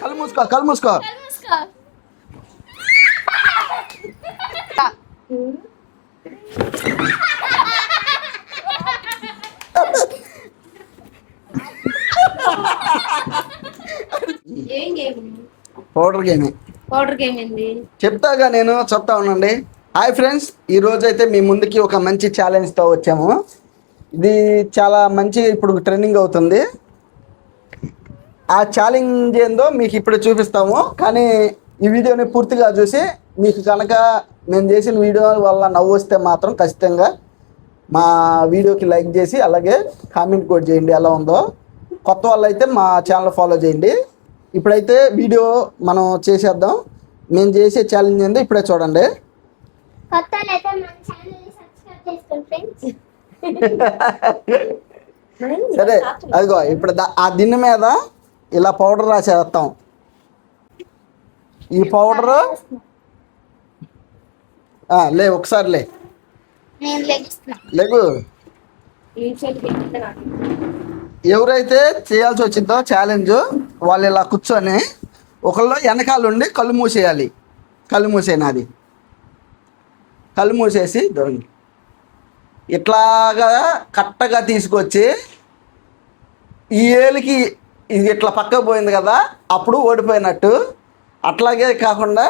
కళ్ళు మూసుకో కళ్ళు మూసుకో. పౌడర్ గేమ్ ఏంది చెప్తాగా, నేను చెప్తా ఉండండి. హాయ్ ఫ్రెండ్స్, ఈ రోజు అయితే మీ ముందుకి ఒక మంచి ఛాలెంజ్తో వచ్చాము. ఇది చాలా మంచి ఇప్పుడు ట్రెండింగ్ అవుతుంది. ఆ ఛాలెంజ్ ఏందో మీకు ఇప్పుడు చూపిస్తాము. కానీ ఈ వీడియోని పూర్తిగా చూసి మీకు కనుక నేను చేసిన వీడియో వల్ల నవ్వు వస్తే మాత్రం ఖచ్చితంగా మా వీడియోకి లైక్ చేసి అలాగే కామెంట్ కూడా చేయండి ఎలా ఉందో. కొత్త వాళ్ళు అయితే మా ఛానల్ ఫాలో చేయండి. ఇప్పుడైతే వీడియో మనం చేసేద్దాం. మేము చేసే ఛాలెంజ్ ఏందో ఇప్పుడే చూడండి. సరే అదిగో ఇప్పుడు ఆ దిన్నె మీద ఇలా పౌడర్ రాసేస్తాం. ఈ పౌడర్ లే ఒకసారి లేకు. ఎవరైతే చేయాల్సి వచ్చిందో ఛాలెంజ్ వాళ్ళు ఇలా కూర్చొని ఒకళ్ళు వెనకాల ఉండి కళ్ళు మూసేయాలి. కళ్ళు మూసేనాది కళ్ళు మూసేసి దొంగ ఇట్లాగా కట్టగా తీసుకొచ్చి ఈ ఏలికి ఇది ఇట్లా పక్కకు పోయింది కదా, అప్పుడు ఓడిపోయినట్టు. అట్లాగే కాకుండా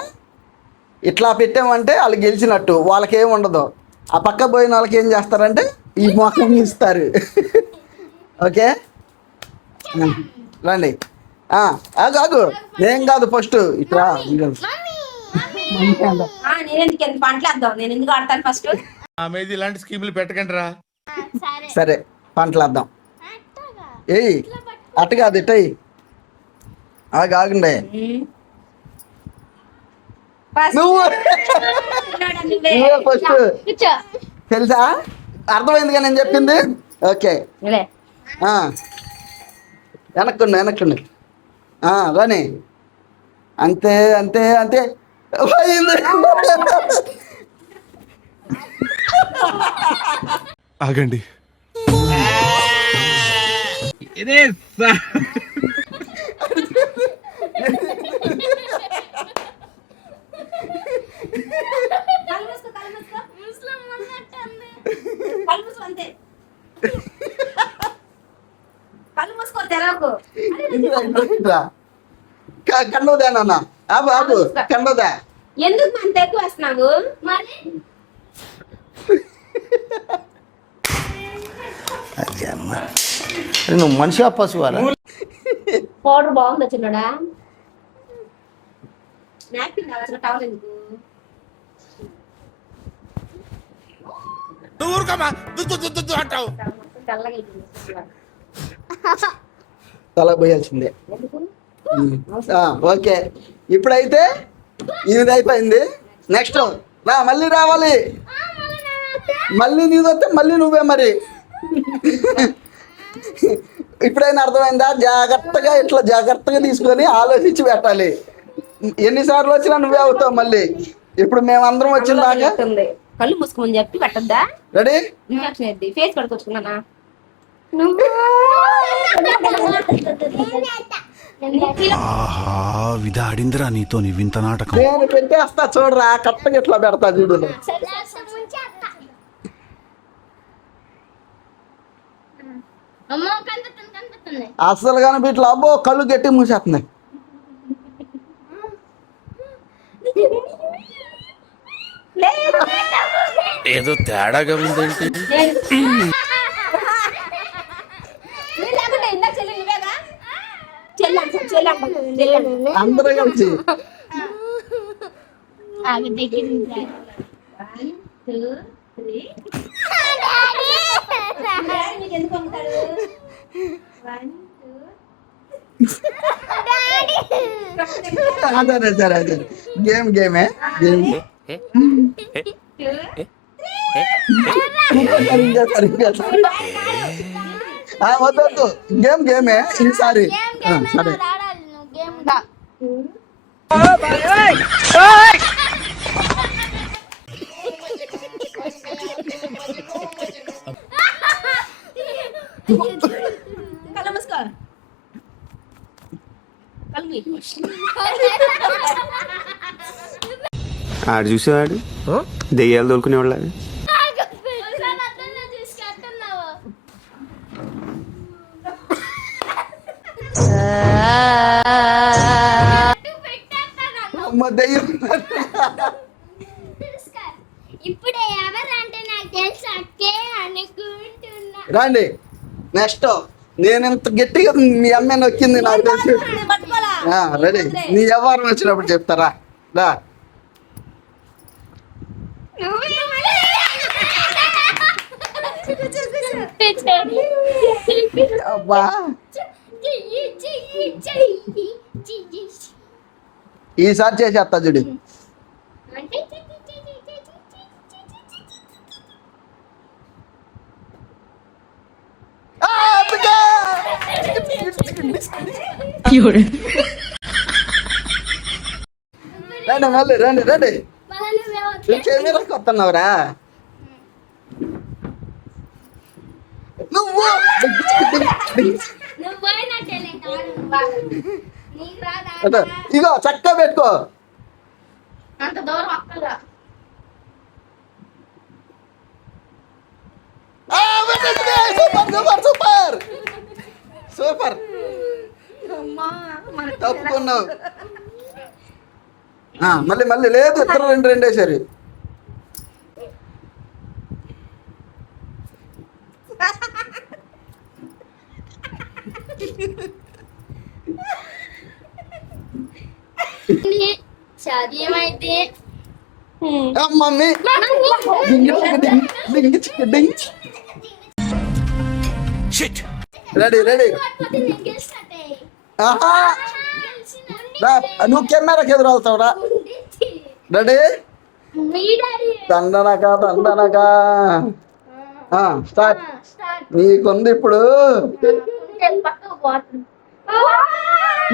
ఇట్లా పెట్టామంటే వాళ్ళు గెలిచినట్టు. వాళ్ళకేం ఉండదు. ఆ పక్క పోయిన వాళ్ళకి ఏం చేస్తారంటే ఈ మొక్కం ఇస్తారు. ఓకే రండి. ఆగు ఏం కాదు, ఫస్ట్ ఇట్లా ఇలాంటి స్కీములు పెట్టకండి రా. సరే పంటలు వేద్దాం. ఏయ్ అట్ట కాదు ఇట్ట ఆగండి. నువ్వే ఫస్ట్ తెలుసా? అర్థమైందిగా నేను చెప్పింది. ఓకే వెనక్కుండి రాని. అంతే అంతే అంతే ఆగండి. కండోదేనా బాబు? కండోదా ఎందుకు అంత ఎక్కువ వేస్తున్నావు? నువ్వు మనిషి పశువారా? పౌడర్ బాగుంది చిన్నడా. నాప్కిన్ కావాల్సిన టవల్ ఎందుకు? తల పోయాల్సిందే. ఓకే ఇప్పుడైతే ఇది అయిపోయింది. నెక్స్ట్ రా, మళ్ళీ రావాలి. మళ్ళీ నీది వస్తే మళ్ళీ నువ్వే. మరి ఇప్పుడైనా అర్థమైందా? జాగ్రత్తగా ఇట్లా జాగ్రత్తగా తీసుకొని ఆలోచించి పెట్టాలి. ఎన్నిసార్లు వచ్చినా నువ్వే అవుతావు మళ్ళీ. ఇప్పుడు మేమందరం వచ్చిందాకా కళ్ళు మూసుకోమని చెప్పి పెట్టద్దా? రెడీ? ఫేస్ కడుకొచ్చుకున్నానా? విధాడిందిరా నీతో నీ వింత నాటకం. నేను పెట్టేస్తా చూడరా, కరెక్ట్గా ఇట్లా పెడతా చూడు. అసలు కానీ ఇట్లా అబ్బో కళ్ళు గట్టి మూసేస్తున్నాయి. ఏదో తేడాగా ఉందేంటి? అందరూ కలిసి అదే సరే అదే గేమే గేమ్ వద్దు గేమే ఈసారి. సరే కళ్ళు మూయి. ఆడు చూసేవాడు దెయ్యాలు దొరుకునేవాళ్ళ అమ్మ దెయ్యం. ఇప్పుడే ఎవరంటే నాకు తెలుసు అక్కే అనుకుంటున్నా. రండి నెక్స్ట్. నేను ఇంత గట్టిగా మీ అమ్మాయి నొక్కింది నాకు తెలిసి. పట్టుకోలా. రెడీ. నీ వ్యవహారం వచ్చినప్పుడు చెప్తారా రా. అబ్బా ఈసారి చేసేస్తా చూడు. రండి మళ్ళీ రండి రండి. కెమెరా కొత్తన్నావురా నువ్వు. అదే, ఇగో చక్కగా పెట్టుకో. అంత దూరం అక్కగా. Super super super super. తప్పుకున్నావు. మళ్ళీ మళ్ళీ లేదు. ఇద్దరు రెండు రెండు వేసారు. చదివైతే మమ్మీ రెడీ రెడీ. ఆహా రా, నువ్వు కెమెరాకి ఎదురవుతావు రా. రెడీ. దండనక దండనక స్టార్ట్. నీకుంది ఇప్పుడు.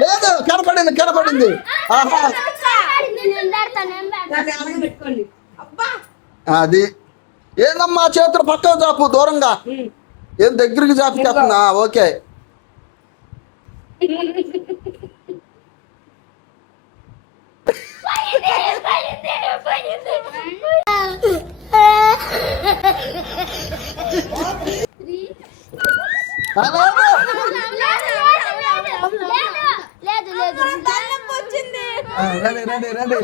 లేదు కనపడింది కనపడింది. ఆహా పెట్టుకోండి. అబ్బా అది ఏందమ్మా చేతులు పక్కకు చాపు దూరంగా. ఏం దగ్గరికి చాపు చెప్తున్నా. Okay ready ready ready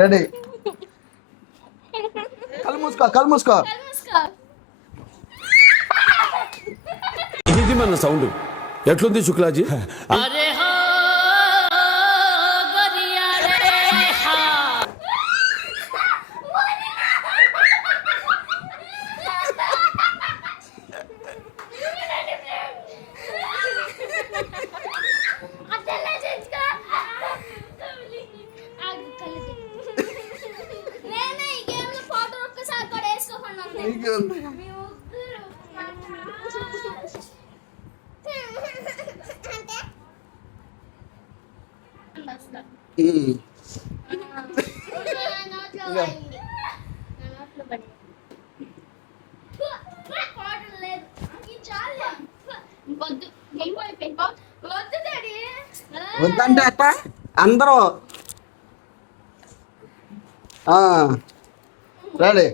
ready. కళ్ళు మూసుకో కళ్ళు మూసుకో. ఇది మన సౌండ్ ఎట్లుంది శుక్లాజీ? వద్దంటే అట్ట అందరూ. రెడీ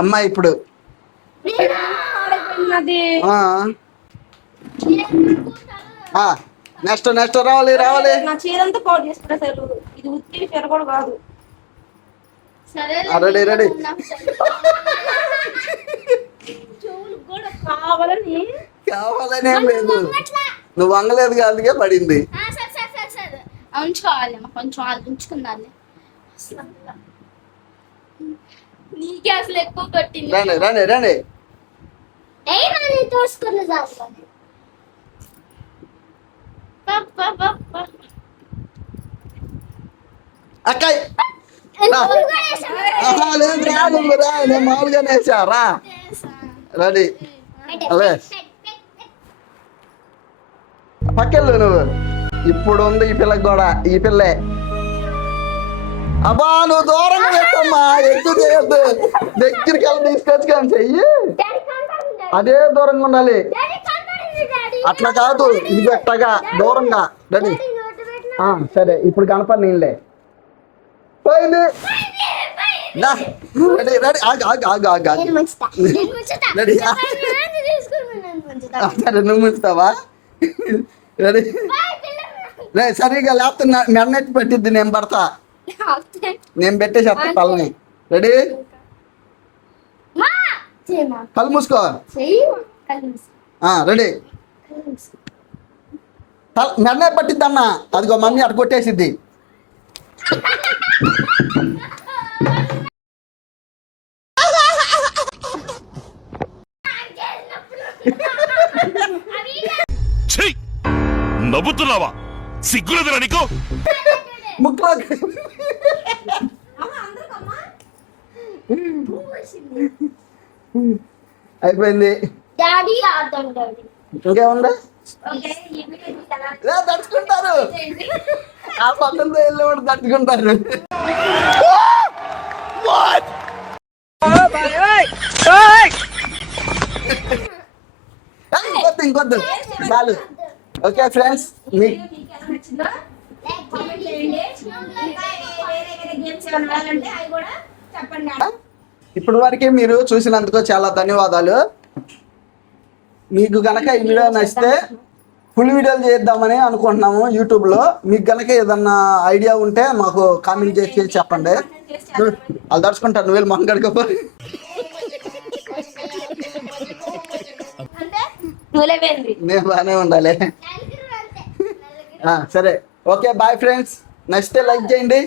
అమ్మాయి ఇప్పుడు. నెక్స్ట్ నెక్స్ట్ రావాలి రావాలి. నా చీరంతా పౌడర్ చేసుకుంటారు. ఇది ఉత్తి ఫెర కూడా కాదు. Ready ready. చెవులు కూడా కావాలని కావాలని ఏం లేదు. నువ్వు వంగలేదు అందుకే పడింది. ఉంచుకోవాలి కొంచెం వాళ్ళు ఉంచుకున్నాను. నీకే అసలు ఎక్కువ కొట్టింది. రండి రండి రండి. తోసుకున్న అక్కాయ్ లేదు రాదు రా. నేను మామూలుగానే వేసా రా. రెడీ అదే పక్కెళ్ళు నువ్వు. ఇప్పుడు ఉంది ఈ పిల్లకి కూడా. ఈ పిల్లే. అబ్బా నువ్వు దూరంగా పెట్టమ్మా. ఎక్కువ చేయొద్దు. దగ్గరికి వెళ్ళి తీసుకొచ్చుకొని చెయ్యి. అదే దూరంగా ఉండాలి. అట్లా కాదు, ఇది ఎట్టగా దూరంగా. రెడీ? సరే, ఇప్పుడు కనపడి నీళ్ళే పోయింది. దా. రెడీ రెడీ ఆగు ఆగు ఆగు ఆగు ఆగు. రెడీ? సరే, నువ్వు ముంచుతావా? రెడీ? రే, సరిగా లేకపోతే మెన్నెత్తి పెట్టిద్ది, నేను పడతా. నేను పెట్టేసేస్తా పళ్ళని. రెడీ? కళ్ళు మూసుకో. రెడీ? మెన్నే పట్టిద్ది అన్న. అదిగో మమ్మీ అటు కొట్టేసిద్ది. నవ్వుతున్నావా? సిగ్గులేదురా నీకు? ముక్కలో అయిపోయింది. డాడీ ఆడతాం డాడీ. ఇంకేముందా? ఓకే, ఈ వీడియో మీకు ఎలా తడుచుకుంటారు. అనిపించింది? ఆ పక్కనతో వెళ్ళి కూడా తడుచుకుంటారు. ఇంకొద్దు చాలు. ఓకే ఫ్రెండ్స్, మీ మీకు ఎలా నచ్చిందో కామెంట్ చేయండి. ఇంకా వేరే గేమ్స్ ఏమైనా కావాలంటే అవి కూడా చెప్పండి. ఇప్పుడు వరకే మీరు చూసినందుకు చాలా ధన్యవాదాలు. మీకు గనక ఈ వీడియో నచ్చితే ఫుల్ వీడియోలు చేద్దామని అనుకుంటున్నాము యూట్యూబ్లో. మీకు గనక ఏదన్నా ఐడియా ఉంటే మాకు కామెంట్ చేసి చెప్పండి. వాళ్ళు దడుచుకుంటారు, నువ్వు వెళ్ళి మొహం కడుకోపోయి. నువ్వులేవేంది? నేను బాగానే ఉండాలి. సరే, ఓకే బాయ్ ఫ్రెండ్స్. నచ్చితే లైక్ చేయండి.